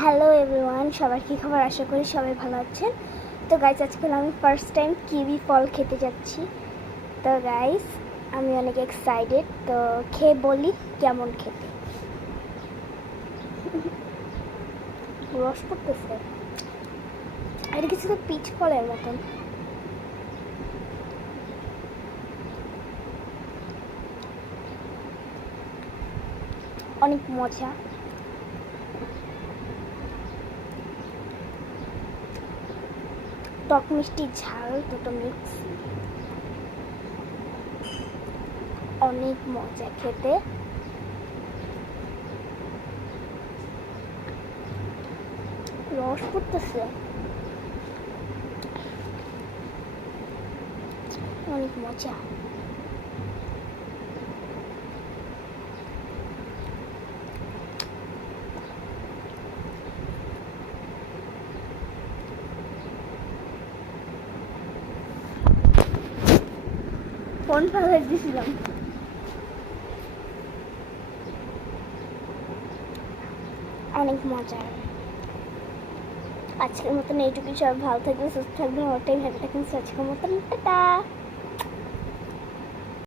Hello everyone, সবার কী খবর? আশা করি সবাই ভালো আছেন। তো গাইস, আজকে আমি ফার্স্ট টাইম কিউই ফল খেতে যাচ্ছি। তো গাইস, আমি অনেক এক্সাইটেড। তো খেয়ে বলি কেমন খেতে। রস পড়তেছে, এটা কিছু তো পিচ ফলের মতন। অনেক মজা। টক মিষ্টি ঝাল দুটো মিক্স, অনেক মজা খেতে। রস পড়তেছে, অনেক মজা। ফোন ফেলে দিয়েছিলাম। অনেক মজা। আজকের মতন এইটুকুই। সবাই ভালো থাকবেন, সুস্থ থাকবেন, ওটাই ভেবে থাকবেন। আজকের মতন টাটা।